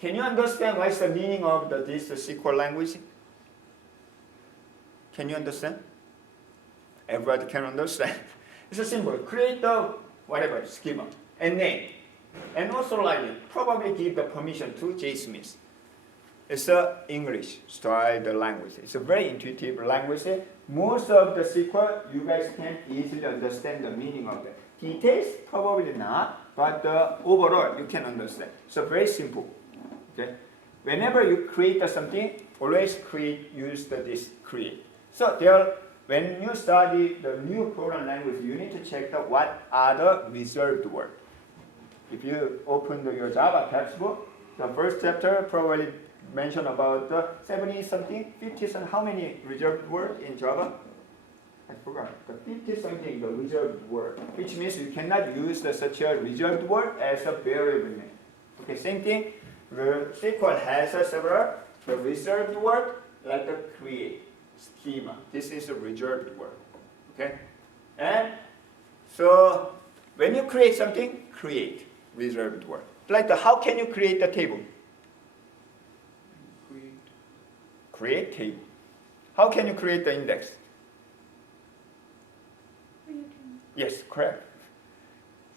Can you understand what is the meaning of this SQL language? Can you understand? Everybody can understand. It's a simple. Create the whatever schema and name, and also probably give the permission to JSmith. It's a English style language. It's a very intuitive language. Most of the SQL you guys can easily understand the meaning of it. Details probably not, but overall you can understand. So very simple. Okay. Whenever you create something, always use this create. So when you study the new program language, you need to check what are the reserved words. If you open your Java textbook, the first chapter probably mentioned about 70 something, 50 something. How many reserved word in Java? I forgot. The 50 something the reserved word, which means you cannot use such a reserved word as a variable name. Okay, same thing. The SQL has several the reserved word like the create, schema. This is a reserved word. Okay, and so when you create something, create reserved word. Like how can you create a table? Create table. How can you create the index? Yes, correct.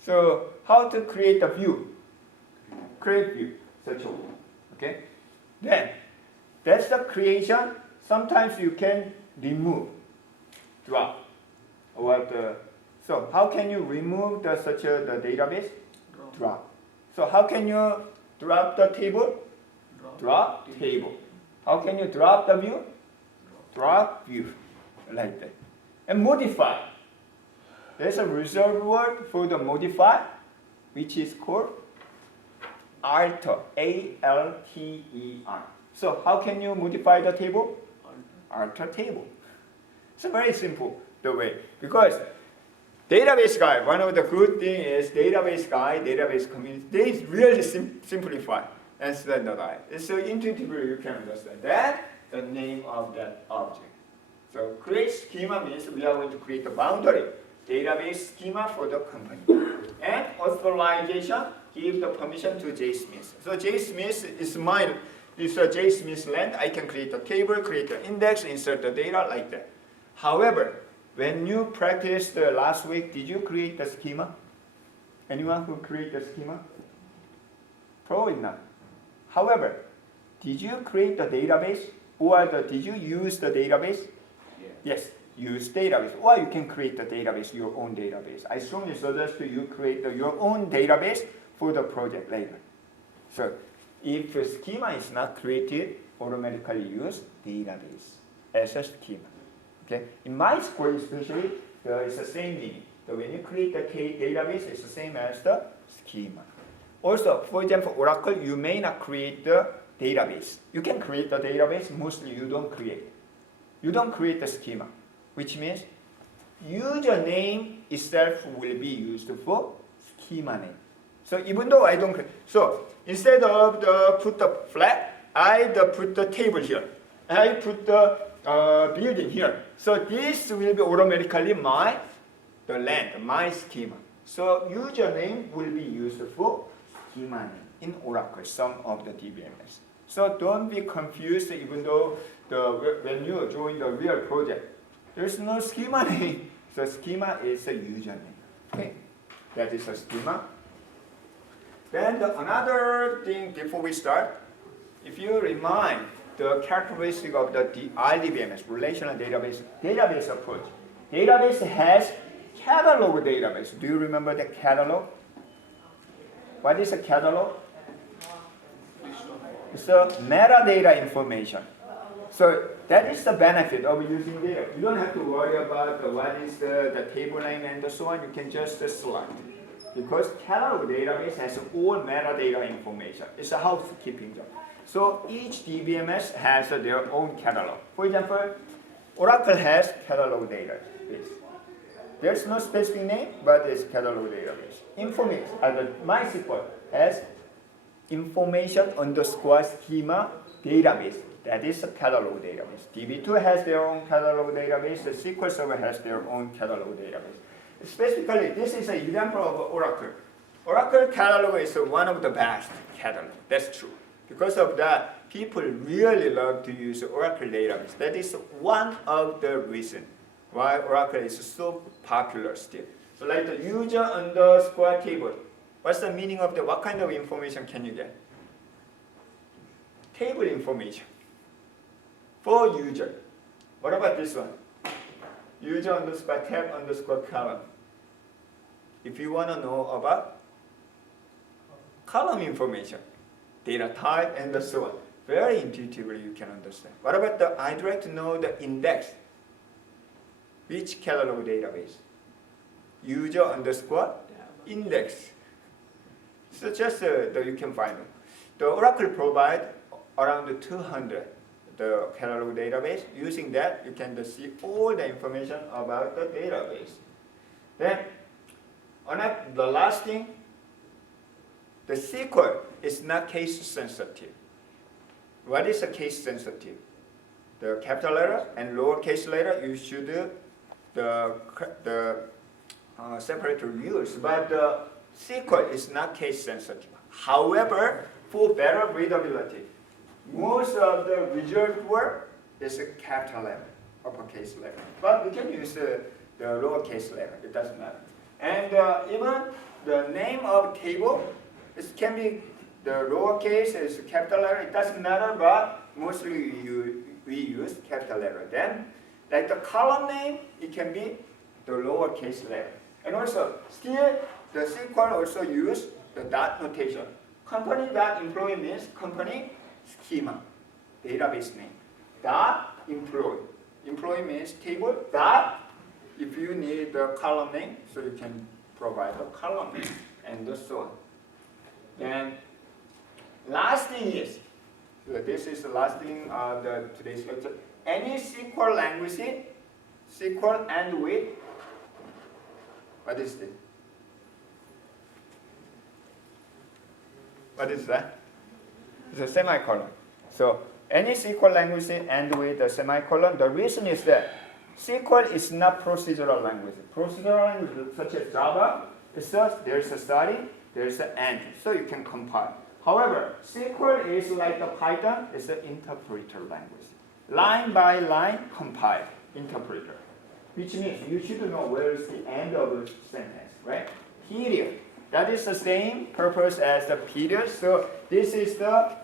So how to create a view? Create view, such a way. Okay. Then that's the creation. Sometimes you can remove, drop, or so how can you remove the database? Drop. So how can you drop the table? Drop table. How can you drop the view? Drop view, like that. And modify. There's a reserved word for the modify, which is called alter, A-L-T-E-R. So how can you modify the table? Alter table. It's very simple, the way. Because database guy, one of the good things is database guy, database community, they really simplify and standardize. It's so intuitively you can understand that, the name of that object. So create schema means we are going to create a boundary, database schema for the company. And authorization, give the permission to J. Smith. So J. Smith is mine. This is J. Smith land. I can create a table, create an index, insert the data like that. However, when you practiced last week, did you create the schema? Anyone who create the schema? Probably not. However, did you create the database? Or did you use the database? Yeah. Yes, use database. Or you can create the database, your own database. I strongly suggest you create your own database for the project later. So if a schema is not created, automatically use database as a schema. Okay? In my school especially, it's the same meaning. So when you create the database, it's the same as the schema. Also, for example, Oracle, you may not create the database. You can create the database, mostly you don't create. You don't create the schema, which means username itself will be used for schema name. So even though I don't create, so instead of put the flag, I put the table here. I put the building here. So this will be automatically my schema. So username will be used for schema name in Oracle, some of the DBMS. So don't be confused even though when you join the real project, there's no schema name. So schema is a username. Okay, that is a schema. Then another thing before we start, if you remind the characteristic of the RDBMS, relational database approach. Database has catalog database. Do you remember the catalog? What is a catalog? It's a metadata information. So that is the benefit of using data. You don't have to worry about what is the table name and so on. You can just select. Because catalog database has all metadata information. It's a housekeeping job. So each DBMS has their own catalog. For example, Oracle has catalog database. There's no specific name, but it's catalog database. MySQL has information underscore schema database. That is a catalog database. DB2 has their own catalog database. The SQL Server has their own catalog database. Specifically, this is an example of Oracle. Oracle catalog is one of the best catalog. That's true. Because of that, people really love to use Oracle database. That is one of the reasons why Oracle is so popular still. So like the user underscore table. What's the meaning of what kind of information can you get? Table information for user. What about this one? User underscore tab underscore column. If you want to know about column information, data type, and so on, very intuitively you can understand. What about I'd like to know the index. Which catalog database? User underscore index. So just you can find them. The Oracle provide around 200 the catalog database. Using that, you can just see all the information about the database. Then, the last thing, the SQL is not case sensitive. What is a case sensitive? The capital letter and lowercase letter, you should do the separator use, but the SQL is not case sensitive. However, for better readability, most of the result word is a capital letter, uppercase letter. But we can use the lowercase letter, it doesn't matter. And even the name of table, it can be the lowercase, is capital letter, it doesn't matter, but mostly we use capital letter. Then, like the column name, it can be the lowercase letter. And also, still, the SQL also use the dot notation. Company dot employee means company schema, database name. Dot employee. Employee means table. Dot, if you need the column name, so you can provide the column name, and so on. Then, last thing is, so this is the last thing of today's lecture. Any SQL language, SQL end with, what is this? What is that? It's a semicolon. So any SQL language end with a semicolon. The reason is that SQL is not procedural language. Procedural language such as Java, there's a starting, there's an end, so you can compile. However, SQL is like a Python, it's an interpreter language. Line by line compile, interpreter. Which means you should know where is the end of the sentence, right? Period. That is the same purpose as the period. So this is the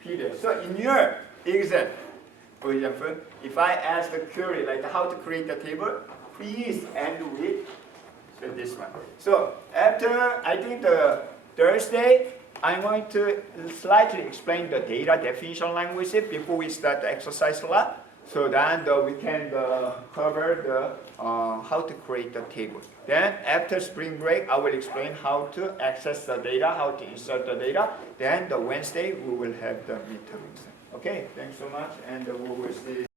period. So in your exam, for example, if I ask the query like how to create the table, please end with this one. So after I think the Thursday, I'm going to slightly explain the data definition language before we start the exercise lab. So then we can cover the how to create the table. Then after spring break, I will explain how to access the data, how to insert the data. Then the Wednesday, we will have the midterm exam. Okay, thanks so much, and we will see.